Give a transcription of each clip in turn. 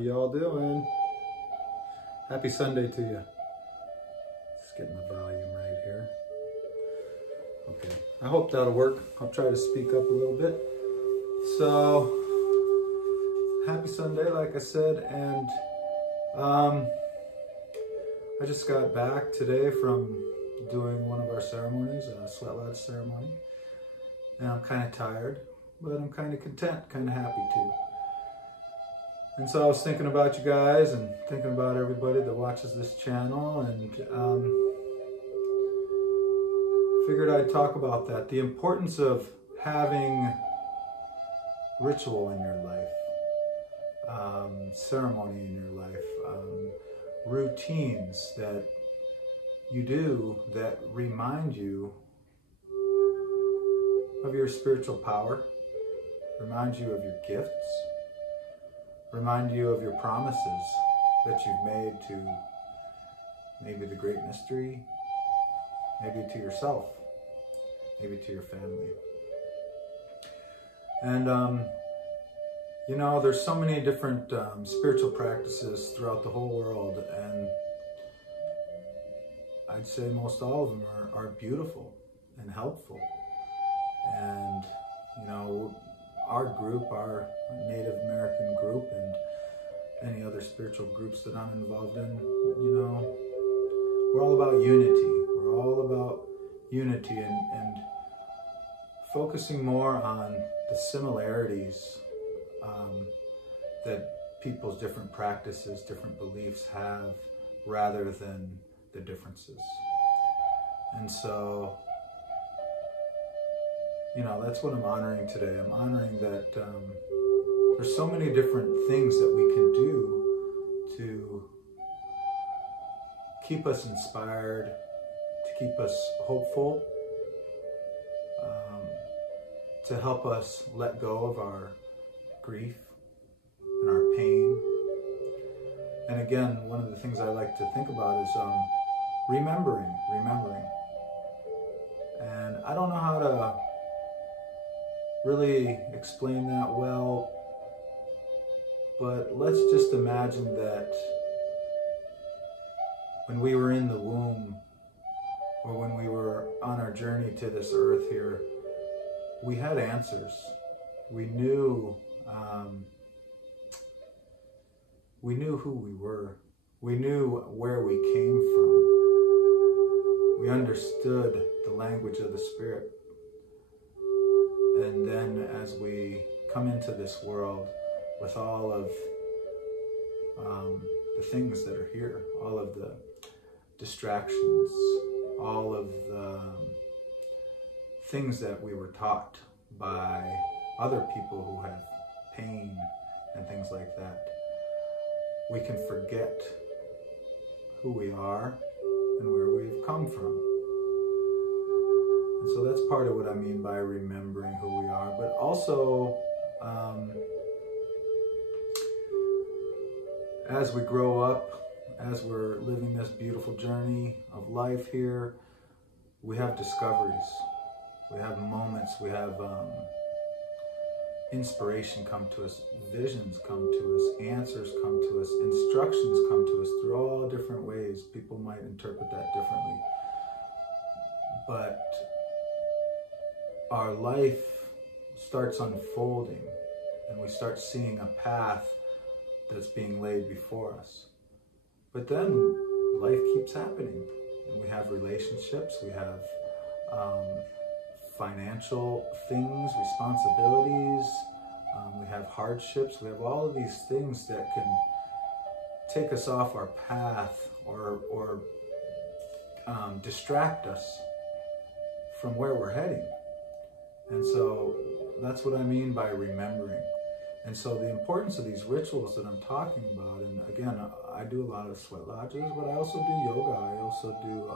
y'all doing? Happy Sunday to you. Just getting the volume right here. Okay, I hope that'll work. I'll try to speak up a little bit. So, happy Sunday, like I said, and I just got back today from doing one of our ceremonies, a sweat lodge ceremony, and I'm kind of tired, but I'm kind of content, kind of happy too. And so I was thinking about you guys and thinking about everybody that watches this channel, and figured I'd talk about that. The importance of having ritual in your life, ceremony in your life, routines that you do that remind you of your spiritual power, remind you of your gifts, remind you of your promises that you've made to maybe the great mystery, maybe to yourself, maybe to your family. And you know, there's so many different spiritual practices throughout the whole world, and I'd say most all of them are beautiful and helpful. And you know, our group, our Native American group, and any other spiritual groups that I'm involved in, you know, we're all about unity. We're all about unity and focusing more on the similarities that people's different practices, different beliefs have, rather than the differences. And so, you know, that's what I'm honoring today. I'm honoring that there's so many different things that we can do to keep us inspired, to keep us hopeful, to help us let go of our grief and our pain. And again, one of the things I like to think about is remembering. And I don't know how to really explain that well, but let's just imagine that when we were in the womb, or when we were on our journey to this earth here, we had answers. We knew who we were. We knew where we came from. We understood the language of the Spirit. And then as we come into this world with all of the things that are here, all of the distractions, all of the things that we were taught by other people who have pain and things like that, we can forget who we are and where we've come from. And so that's part of what I mean by remembering who we are, but also as we grow up, as we're living this beautiful journey of life here, we have discoveries, we have moments, we have inspiration come to us, visions come to us, answers come to us, instructions come to us through all different ways. People might interpret that differently. But our life starts unfolding, and we start seeing a path that's being laid before us. But then life keeps happening, and we have relationships, we have financial things, responsibilities, we have hardships, we have all of these things that can take us off our path or distract us from where we're heading. And so that's what I mean by remembering. And so the importance of these rituals that I'm talking about, and again, I do a lot of sweat lodges, but I also do yoga, I also do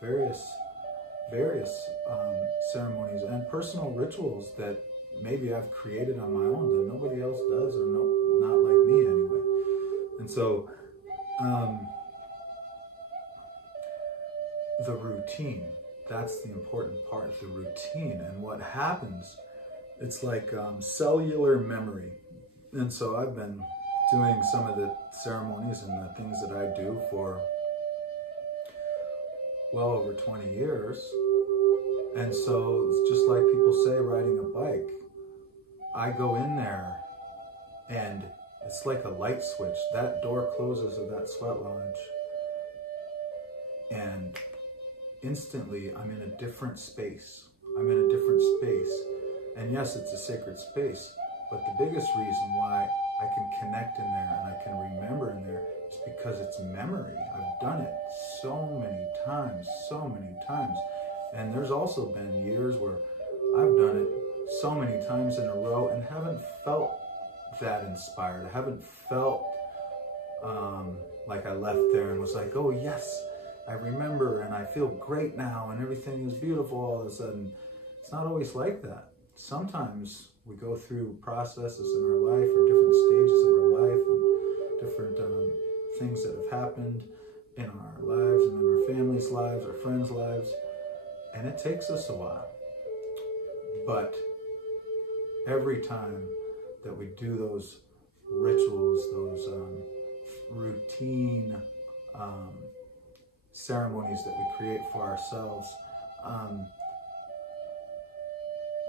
various ceremonies and personal rituals that maybe I've created on my own that nobody else does, or not like me anyway. And so the routine, that's the important part, the routine. And what happens, it's like cellular memory. And so I've been doing some of the ceremonies and the things that I do for well over 20 years. And so it's just like people say, riding a bike. I go in there and it's like a light switch. That door closes of that sweat lodge and instantly I'm in a different space. I'm in a different space. And yes, it's a sacred space, but the biggest reason why I can connect in there and I can remember in there is because it's memory. I've done it so many times. And there's also been years where I've done it so many times in a row and haven't felt that inspired. I haven't felt like I left there and was like, oh yes, I remember and I feel great now and everything is beautiful all of a sudden. It's not always like that. Sometimes we go through processes in our life or different stages of our life and different things that have happened in our lives and in our families' lives, our friends' lives, and it takes us a while. But every time that we do those rituals, those routine ceremonies that we create for ourselves,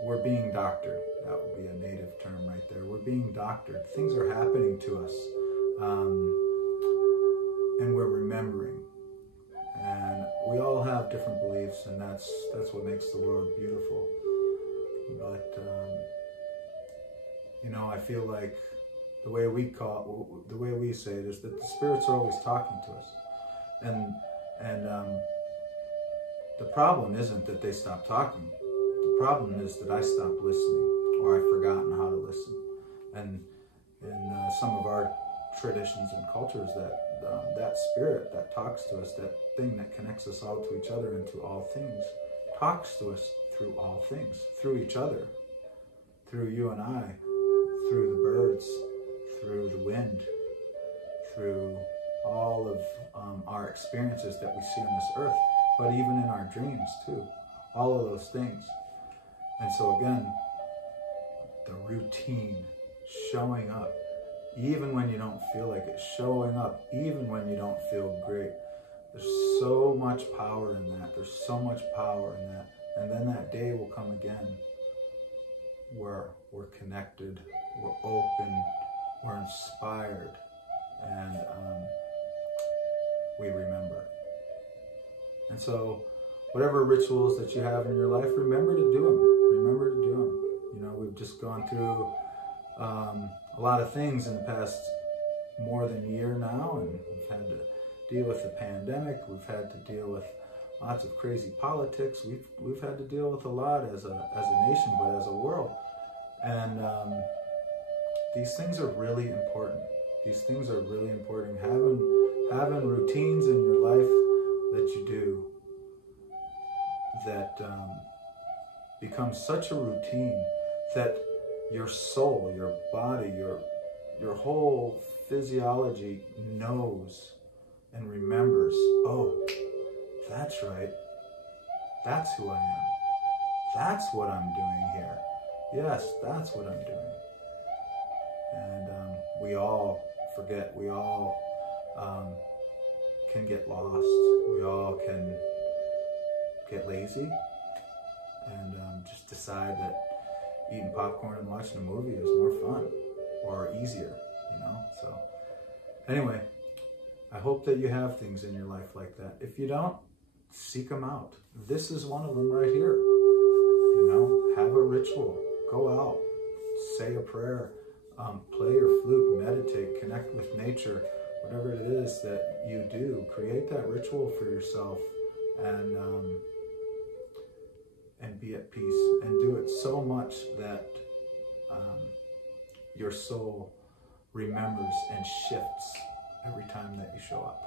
we're being doctored. That would be a native term right there. We're being doctored. Things are happening to us, and we're remembering. And we all have different beliefs, and that's what makes the world beautiful. But you know, I feel like the way we say it is that the spirits are always talking to us, and the problem isn't that they stop talking. The problem is that I stopped listening, or I've forgotten how to listen. And in some of our traditions and cultures, that spirit that talks to us, that thing that connects us all to each other and to all things, talks to us through all things, through each other, through you and I, through the birds, through the wind, through all of our experiences that we see on this earth, but even in our dreams too, all of those things. And so again, the routine, showing up, even when you don't feel like it, showing up, even when you don't feel great. There's so much power in that. There's so much power in that. And then that day will come again where we're connected, we're open, we're inspired, and we remember. And so whatever rituals that you have in your life, remember to do them. Remember to do them. You know, we've just gone through a lot of things in the past more than a year now, and we've had to deal with the pandemic. We've had to deal with lots of crazy politics. We've had to deal with a lot as a nation, but as a world. And these things are really important. These things are really important. Having routines in your life that you do that becomes such a routine that your soul, your body, your whole physiology knows and remembers, oh, that's right. That's who I am. That's what I'm doing here. Yes, that's what I'm doing. And we all forget. We all can get lost. We all can get lazy and just decide that eating popcorn and watching a movie is more fun or easier, you know? So anyway, I hope that you have things in your life like that. If you don't, seek them out. This is one of them right here. You know, have a ritual. Go out, say a prayer, play your flute, meditate, connect with nature, whatever it is that you do. Create that ritual for yourself and be at peace, and do it so much that your soul remembers and shifts every time that you show up.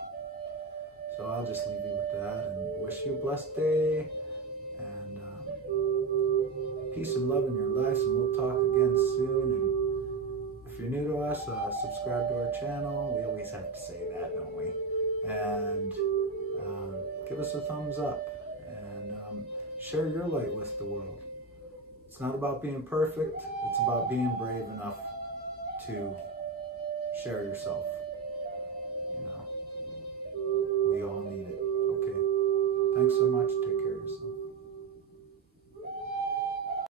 So I'll just leave you with that and wish you a blessed day and peace and love in your lives, and we'll talk again soon. And if you're new to us, subscribe to our channel. We always have to say that, don't we? And give us a thumbs up and share your light with the world. It's not about being perfect. It's about being brave enough to share yourself. You know, we all need it. Okay. Thanks so much. Take